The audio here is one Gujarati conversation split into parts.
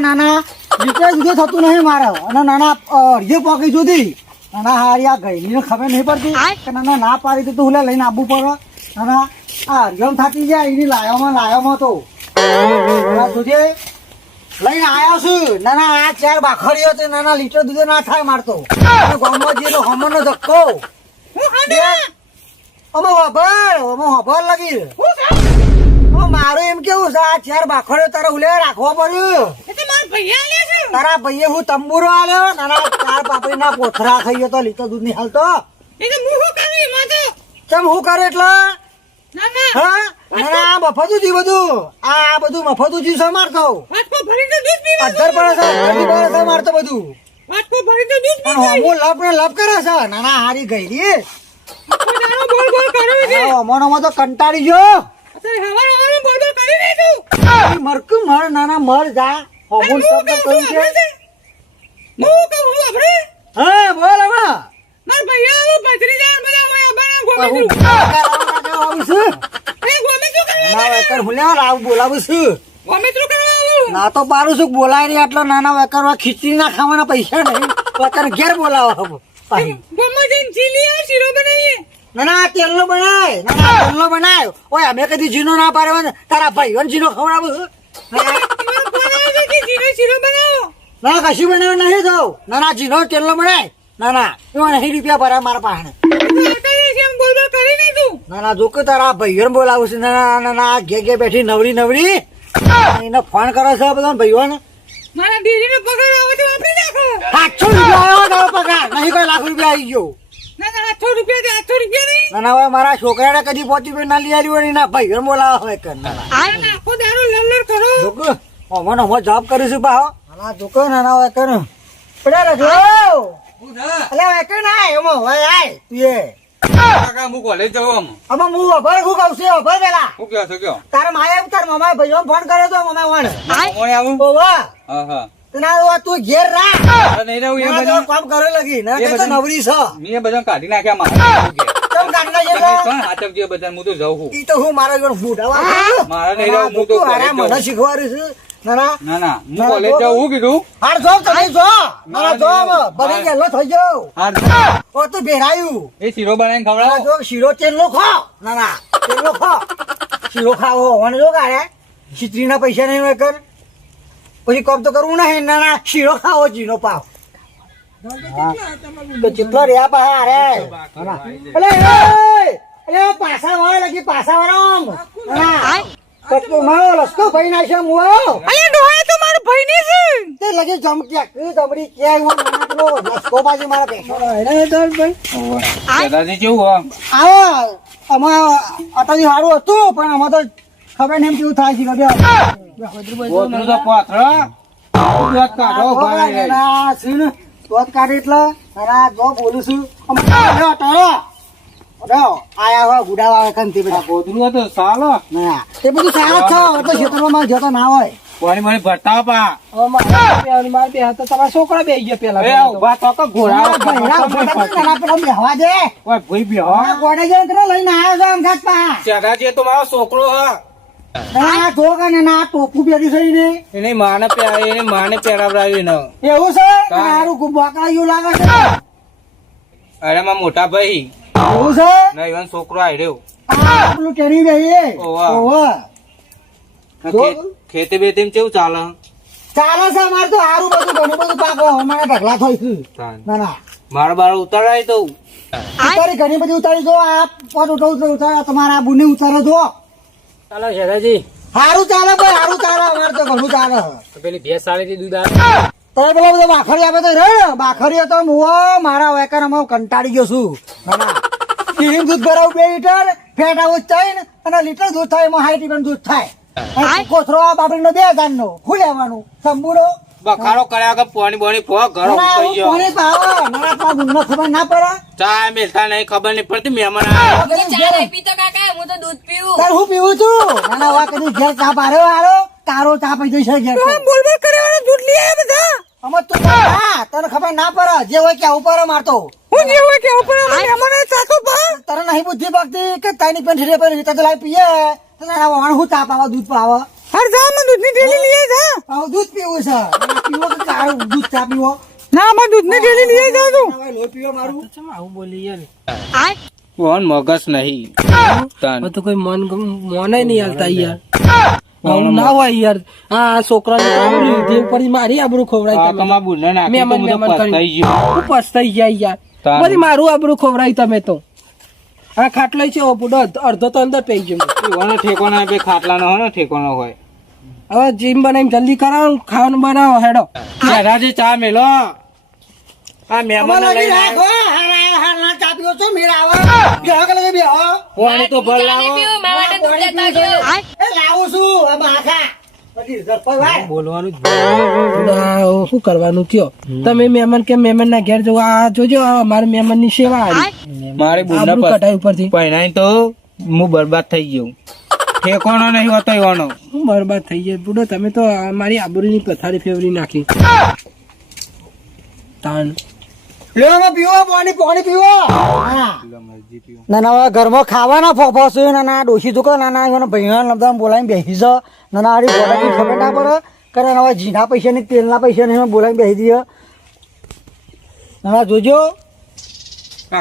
નાના થતું નહીં મારે. અને નાના અડધી પોકી સુધી નાના આ ગઈની ખબર નહીં પડતી કે નાના ના પાડી દીધું હું લઈને આવવું પડે નાના, આ થાકી જાય એની લાયોમાં લાયોમાં તો. લઈને આવ્યો છું. નાના આ ચાર બાખડીઓ છે નાના લીટર દૂધ ના થાય મારતો. ગોમજી નો હમર નો ધક્કો. અમે વભર અમે વભર લગી. મારું એમ કેવું છે આ ચાર બાખડીઓ તારે ઉલે રાખવો પડ્યું. તારા ભાઈએ હું તંબુરો આલ્યો નાના ચાર પાપડી ના પોથરા ખાઈ ગયો તો લીટર દૂધની હાલતો. ચમ હું કરે એટલે? હા? આ મફતું જી બધું. આ આ બધું મફતું જી છે મારતો અધર પડે છે અડધી પડે છે મારતો બધું. પણ હું લપ ને લપ કરે છે નાના હારી ગઈ રી અમોનો તો કંટાળી ગયો. મરકું મર નાના મર જા અમૂલ શબ્દ કહ્યું છે હા બોલ હવે. હું કરાવવા માટે આવું છું ના વેકર હું લેવા બોલાવું છું. ના તો પારું છું બોલાય નહીં આટલા નાના વેકર ખીચડી ના ખાવાના પૈસા નહીં. વેકર ઘેર બોલાવો. ના ના તેલનો બનાય ના ના તેલનો બનાય ઓય અમે કદી જીનો ના પાડે તારા ભાઈઓ જીનો ખવડાવું છું. ના, કશું બનાવ્યું નહીં તો ના ના જીનો તેલનો બનાય ના ના એમાં નહીં રૂપિયા ભરા મારા પાસે. ના ના જો કે તારા ભાઈઓ બોલાવું છે. ના ના ના ના ઘે ઘે બેઠી નવરી નવરી. એને ફોન કરે છે બધા ભાઈઓ ને મારા દીદીનો પગાર આવે તો વાપરી નાખો. સાતસો રૂપિયા આવ્યો તારો પગાર. નહીં કોઈ લાખ રૂપિયા આવી ગયો. ના ના આઠસો રૂપિયા આઠસો રૂપિયા નહીં. ના ના હવે મારા છોકરાને કદી પહોંચી રૂપિયા ના લઈ આવ્યું હોય ના ભાઈ બોલાવો હવે કર ના લલ્લર કરો. જોકો અમને જોબ કરીશું પાહો. ના જોકો ના ના હવે કર. પડ્યા રાખો અલે હવે કર ના એમાં હોય આય. તું કાકા હું કોલેજ જાઉં આમ. આમાં હું અભર હું કહું છું અભર પેલા. શું કહો છો કયો? તારા માએ તાર મમાએ ભાઈઓ ફોન કર્યો તો મમાએ વણ. મોય આવું? ઓવા હા. હા તના તું ઘેર રાખ. નહીં એ બધા કામ કરે લગી. ના કે તો નવરી છે. મેં બધા કાઢી નાખ્યા મારા કેમ કાઢી નાખીએ કોણ હાચવજે બધા હું તો જાઉં ઈ તો હું મારા ફૂટ મારા નહીં હું તો મને શીખવાડું છે. ના ના. ના ના હું કોલેજ જાઉં હું કીધું? હાર જો તમે જો. મારા જો બની ગયેલો થઈ ગયો. હા ઓ તું ભેરાયું. એ શીરો બનાવીને ખવડાવો. જો શીરો તેલનો ખો. ના ના. તેલનો ખો. શીરો ખાવો મને જો ગાડે ખીચડીના પૈસા નહીં હોય કર. પછી કોમ તો કરવું ના ના ના. શીરો ખાવો જીનો પાવ. તો ચિત્તો રહ્યા પા અરે એ, પાસા વાળા લગી પાસા વાળા ના કટકો મારો લસકો ભાઈ નાખ્યો મુઓ અલ્યા ડોહા તો મારો ભાઈ ની છે. તે લગે જમક્યા કે જમડી ક્યાંય હું પેલો લસકો બાજી મારા પેશો એને દર ભાઈ. દાદાજી કેવું હો? આવો અટાજી સારું હતું પણ આમાં તો ખબર નહીં કેવું થાય છે કે ગોતરું તો પાથરા દૂધ કાઢો ભાઈ. દોત કાઢે એટલે અરે જો બોલું છું અમારે ટળો આયા હોય ગુડાવા બધા. સાલો. ના એ બધું સારું જ તો ખેતરમાં જતો ના હોય. પાણી મને ભરતા પા. છોકરા બે ગયા પેલા. એ ઊભા તો કે ઘોડા ઘણા પેલા પેલા બેહવા દે. ઓય ભાઈ બેહો. ગોડે જઈને તને લઈને આવ્યો છો પા. દાદાજી તો મારો છોકરો હ. ના ને ના ટોપું પહેરી છે ને એને માને પહેરા એને માને પહેરાવડાવ્યું ને એવું છે? મારું ગુબાકા જેવું લાગે છે. અરે મોટા ભાઈ. એવું છે? ના ઈવન છોકરો આવી રહ્યો. આ પેલું ટેણી બેહીએ. ઓવા. ઓવા. ખેતી બેતી કેવું ચાલે? ચાલે છે અમારે તો સારું બધું ઘણું બધું પાકો. અમારે ઢગલા થઈ છે. ના ના. મારા બાર ઉતારાય તો. ઉતારી ઘણી બધી ઉતારી. જો આ પદ ઉઠાવું તો ઉતારો. તમારા આ બુને ઉતારો જો. ચાલો શેરાજી સારું ચાલે ભાઈ સારું ચાલે. અમારે તો ઘણું ચાલે. તો પેલી ભેંસ સારી દૂધ આવે તમે પેલો બધો બાખરી આપે તો રે બાખરી તો હું મારા વેકર અમે કંટાળી ગયો છું. ના. ના દૂધ ભરાવું બે લીટર ફેટ આવું થાય અને લીટર દૂધ થાય એમાં હાઈ ટીકન દૂધ થાય. કોથરો આ બાપડીનો બે હજાર નો શું લેવાનું? સંબુડો બખારો કર્યા કે પોણી બોણી પો ઘરો ના, ઉતરી ગયો. પોણી પાવે? મારા પા આ ખબર ના પડે. ચા મેલતા નહીં ખબર નહીં પડતી મહેમાન આવ્યા. ચા ઘેર- પીતો કાકા હું તો દૂધ પીવું. તાર હું પીવું છું? ના ના વા કદી ઘેર ચા પાડ્યો હારો તારો ચા પી જશે ઘેર બોલ બોલ કરે વાળા દૂધ લઈ આવ્યા બધા? અમે તું હા તને ખબર ના પડે જે હોય કે ઉપર મારતો. હું જે હોય કે ઉપર મને ચાતો પા તને નહીં બુદ્ધિ પાકતી કે તાની પેન તો લાઈ પીએ. તો તારા વાણ હું તાપ આવા દૂધ પાવા? હર જા મને દૂધની થેલી લઈએ જા. આવું દૂધ પીવું છે. પીવો કે કાળું દૂધ ચા પીવો? ના મને દૂધની થેલી લઈએ જા તું. હવે પીવો મારું. ચમ આવું બોલી યાર? ફોન મગજ નહીં. તાન. તો કોઈ મન મોને નહીં હાલતા યાર. આવું ના હોય યાર. આ છોકરાને જે પડી મારી આબરૂ તમે. ગયો. જાય યાર. બધી મારું આબરૂ ખવડાવી તમે તો. આ ખાટલો છે ઓ અડધો તો અંદર પઈ ગયો. હોય ને ઠેકોનો હોય. હવે જીમ બનાવી જલ્દી કરાવો ખાવાનું બનાવો હેડો. રાજે ચા મેલો. આ મહેમાન રાખો. ના ચા પીવો છો લગે બેહો પાણી તો ભર લાવો. બોલવાનું શું કરવાનું કયો? તમે મહેમાન કે મહેમાન ના ઘેર જવો? આ જોજો આ મારા મહેમાનની સેવા આવી મારી કટાઈ ઉપરથી. પહેણાઈ તો હું બરબાદ થઈ ગયો. ઠેકોનો નહીં હોતો એવાનો. હું બરબાદ થઈ ગયો. બુડો તમે તો મારી આબરૂની પથારી ફેવરી નાખી. તાન. લ્યો પીવો પાણી પાણી પીવો. ના ના ઘરમાં ખાવાના ફોફા ના ના ડોશી તો ના ના એના ભાઈના લમતા બોલાવીને બેસી છે ના ના આડી બોલાવી ખબર ના પડે. કરે હવે જીના પૈસા ની તેલના પૈસા નહીં બોલાવીને બેસી દઈએ ના ના જોજો.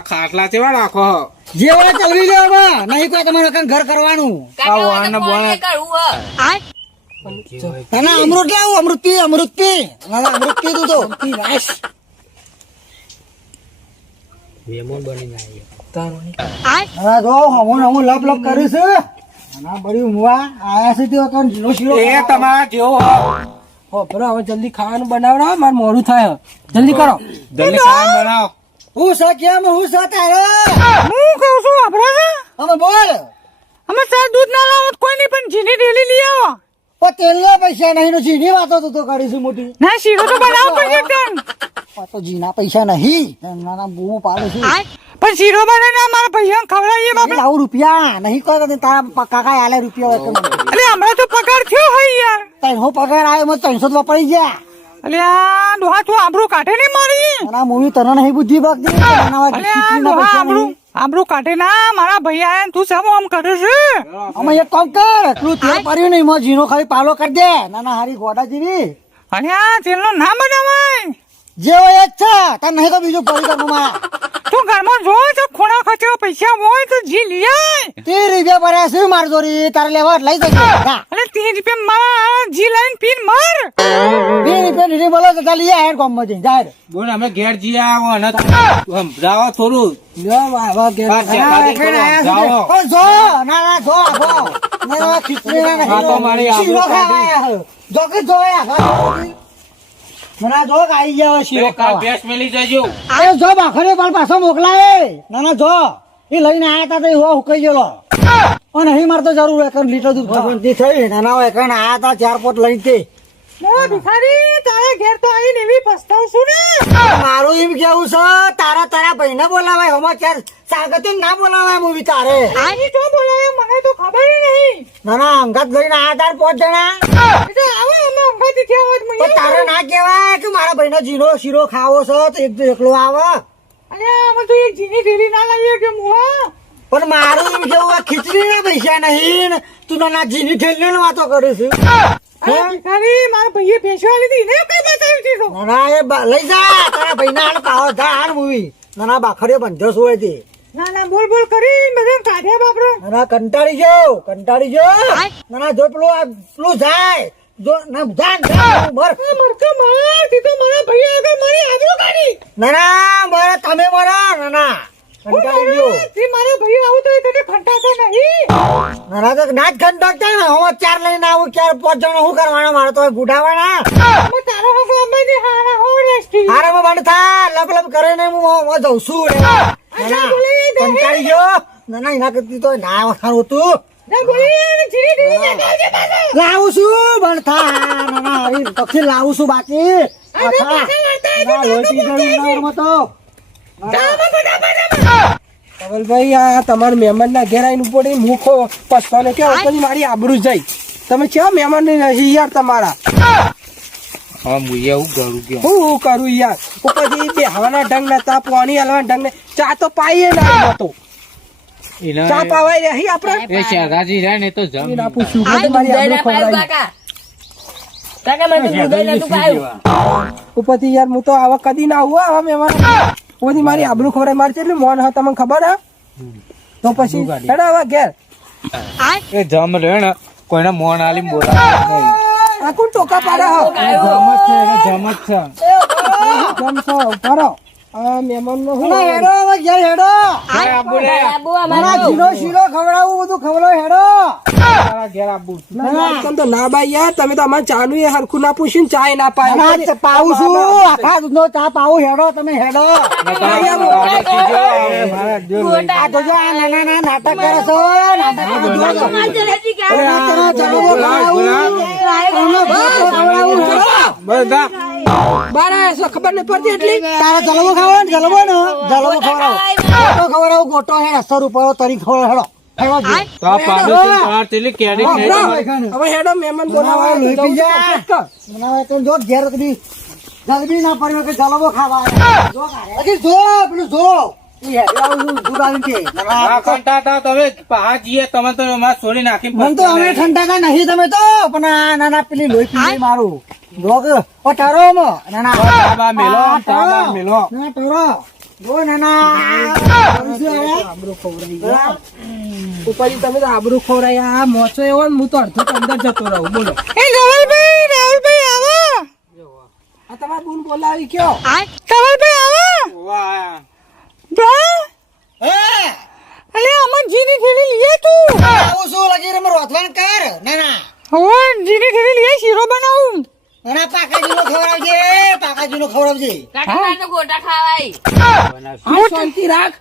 ખાટલા કેવા રાખો? જે ચલવી લે નહીં કોઈ તમારે ઘર કરવાનું. ના અમૃત લાવું અમૃત પી અમૃત પી અમૃત પી તું તો. પી વાસ આવ્યો તાન ના ના જો હમું હમું લપ લપ કર્યું છે. ના બળી ઊંઘવા આયા છે તે કાંઈ ઢીલો શીરો એ તમારા જેવો ઓ બરો હવે જલ્દી ખાવાનું બનાવડાવો મારે મોડું થાય જલ્દી કરો. જલ્દી ખાવાનું બનાવો. હું છે કેમ હું છે તારે? હું કહું છું વાપરો હવે બોલ. અમે ચાર દૂધ ના લાવો કોઈ નહીં પણ જીની થેલી લઈ આવો. પણ તેલના પૈસા નહીં નો જીની વાતો તું તો કરીશું મોટી. ના શીરો તો બનાવવો પડશે તન આ તો જીના પૈસા નહીં. નાના ના બૂમો પાડે છે. પણ શીરો બનાવીને મારા ભૈયા ખવડાવીએ બાપા. લાવું રૂપિયા. નહીં કહો તારા પ- કાકા આલે રૂપિયા હોય અરે હમણાં તો પગાર થયો હોય યાર. ત્રણસો પગાર આવ્યો મને ત્રણસો તો પડી ગયા. અલે આ ડોહા તું આબરૂ કાઢે નહીં મારી? આ મૂવી તને નહીં બુદ્ધિ પૈસા આબરૂ. આબરૂ કાઢે ના મારા ભૈયા તું સામો આમ કરે છે. અમે એક કામ કર પેલું તેલ પાડ્યું નહીં મો જીનો ખાલી પાલો કરી દે. નાના હારી ગોડા જેવી. અરે આ તેલનો ના બનાવાય. જે હોય એ જ છે. તાર નહીં તો બીજું પડી ગયું મારા. તું ઘરમાં જો તો ખૂણા ખર્ચો પૈસા હોય તો જી લઈ આય. તે રૂપિયા પડ્યા શું માર દોરી તારે લેવા લઈ જજો. અરે તે રૂપિયા મારા જી લાઈન પીન માર. બે રૂપિયા નીચે બોલો તો ચાલ લઈ હેડ કોમ જઈને જાય બોલ અમે ઘેર જી આવો અને સમજાવો થોડું. જો આવા ઘેર. જાઓ. જો ના ના જો આગો. ના, ના, ખીચડી ના તો. જો કે જો એ આ જો ગયા હોય શીરો કાલ ખાવા ભેંસ મેલી જજો. અરે જો બાખરે પણ પાછો મોકલાય. ના ના જો એ લઈને આયા તા તો એવો હુકાઈ ગયેલો. અને નહીં મારે તો જરૂર એકન લીટર દૂધ ખબર થઈ. નાના હોય આયા તા ચાર પોટ લઈને તે. મોં ભિખારી તારા ઘેર તો આવીને એવી પસ્તાવ છું ને. મારું એમ કેવું છે? તારા તારા ભાઈને બોલાવાય હમણાં ચાર સાગતે ના બોલાવાય મૂવી તારે? આની તો બોલાવે મને તો ખબર નહીં. ના ના અંગાત લઈને આયા તાર જણા. એટલે આવો અમે મને. તારે ના કહેવાય કે મારા ભાઈનો જીરો શીરો ખાવો છે તો એક એકલો આવે. અરે અમે તો એક જીની ઢીલી ના લાવીએ કે મુવા પણ મારું એમ કેવું આ ખીચડી ના પૈસા નહીં તું ના જીની ઠેલી વાતો કરું છું. ભિખારી મારા ભાઈએ ભેંસવા લીધી. ને કઈ બતાવ્યું છે તો? ના ના એ લઈ જા. તારા ભાઈના હાલ પાવો જા હાલ મૂવી. ના ના બાખરીઓ બંધો હોય તે ના ના બોલ બોલ કરી. બધા કાઢ્યા બાપરે ના ના કંટાળી જો કંટાળી જો ના ના જો પેલું આ પેલું જાય. જો ના જા જા મર. માર તે તો મારા ભાઈ આગળ મારી આબરૂ કાઢી. ના ના મરે તમે મરો ના ના કંટાળી ગયો તે મારા ભાઈ આવું તો તને ખંટાતો નહીં. ના ના તો ના જ કંટાળતા ને. હું ચાર લઈને આવું ચાર પાંચ જણા શું કરવાનો? મારે તો અમે તારો હગો અમે હારા હો રેસ્ટી હારે માં બંધ થા. લપ લપ કરીને હું હું જઉં છું કંટાળી ગયો ના ના એના કરતી તો ના લાવું છું ભણતા પક્ષી લાવું છું બાકી. ગયું તો. કમલભાઈ આ તમારા મહેમાન ના ઘેર આવીને ઉપડી મુખો પસ્તાને કે પછી મારી આબરૂ જાય. તમે કેવા મહેમાન નહીં યાર તમારા. હવે હું એવું કરું કે હું હું કરું યાર ઉપરથી બેહવાના ઢંગ નતા પાણી હલવાના ઢંગ ને ચા તો પાઈએ ના હતો. ચા પાવાય રહી આપણે? એ શેરાજી છે ને તો જમ એના પૂછ્યું કે મારી આબરૂ ખવડાવી. ઉપરથી યાર હું તો આવા કદી ના આવું આવા મહેમાન. ઉપરથી મારી આબરૂ ખવડાવી મારી એટલે મોન હા તમને ખબર હા? તો પછી હેડો હવે ઘેર. એ જમ રે ને કોઈને મોન આલી બોલાવે નહીં. આ કોણ ટોકા પાડે હો? જમ જ છે જમ જ છે. જમ છો ઊભા રહો આ મહેમાન નો હેડો હવે ઘેર હેડો આબુ જીરો શીરો ખવડાવું બધું ખવડાવ હેડો તારા ઘેર આબુ તમ તો ના બાઈ યાર તમે તો અમારે ચાલુ એ હરખું ના પૂછ્યું ને ચાય ના પાય ના ચા પાવું છું આખા દૂધનો ચા પાવું હેડો તમે હેડો આ તો જો આ નાના નાના નાટક કરો છો નાટક કરે બધા. બારા શું ખબર નહીં પડતી એટલી? તારે જલવો ખાવો ને? જલવો ને જલવો ખવડાવો ગોટો ખવડાવું ગોટો હે અસર ઉપર તરી ખવડાવો હેડો. હેડો જો. તો આ પાડોશી તાર તેલી કેરી હા, નહીં બરાબર. હવે હેડો મહેમાન બોલાવા બનાવો, લોહી પી જાય. જવું છે. બનાવે તો જો ઘેર કદી જલ્દી ના પડ્યો કે જલવો ખાવા આવ્યા. જો પેલું જો. તમે તો આબરૂ આ મોચો એવો ને હું તો અડધો અંદર જતો રહું. બોલો. એ ધવલભાઈ રાહુલભાઈ આવો. આ તમારા બૂન બોલાવી કયો? ધવલભાઈ આવો. જા હે અલે અમન જીની થેલી લીએ તું. આવું શું લાગી રે મારું કર. નાના હવે જીની થેલી લીએ શીરો બનાવું. નાના પાકાજી નો ખવડાવજે પાકાજી નો ખવડાવજે આ શાંતિ રાખ.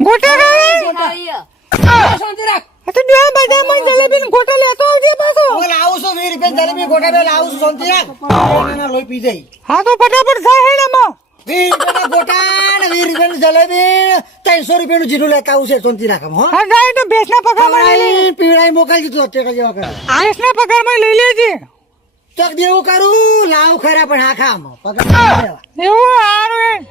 ગોટા શાંતિ રાખ. તો બે બજારમાં જલેબી ને ગોટા લેતો આવજે પાછો. હવે લાવું છું વીસ રૂપિયા જલેબી ગોટા બે લાવું છું શાંતિ રાખ. નાના લોહી પી જઈ હા તો ફટાફટ જાય હેડામાં વીસ રૂપિયાના ગોટા ને વીસ રૂપિયાની જલેબી ત્રણસો રૂપિયાનું જીરું લેતા આવું છે શાંતિ રાખ હો. હા જાય તો ભેંસના પગારમાં લઈ લે પીવડાઈ પીવડાઈ મોકલજી તું અત્યારે જેવા કરે. ભેંસના પગારમાં લઈ લેજે. ચોક દેવું કરું લાવ ખરા પણ હા ખામ પગાર એવું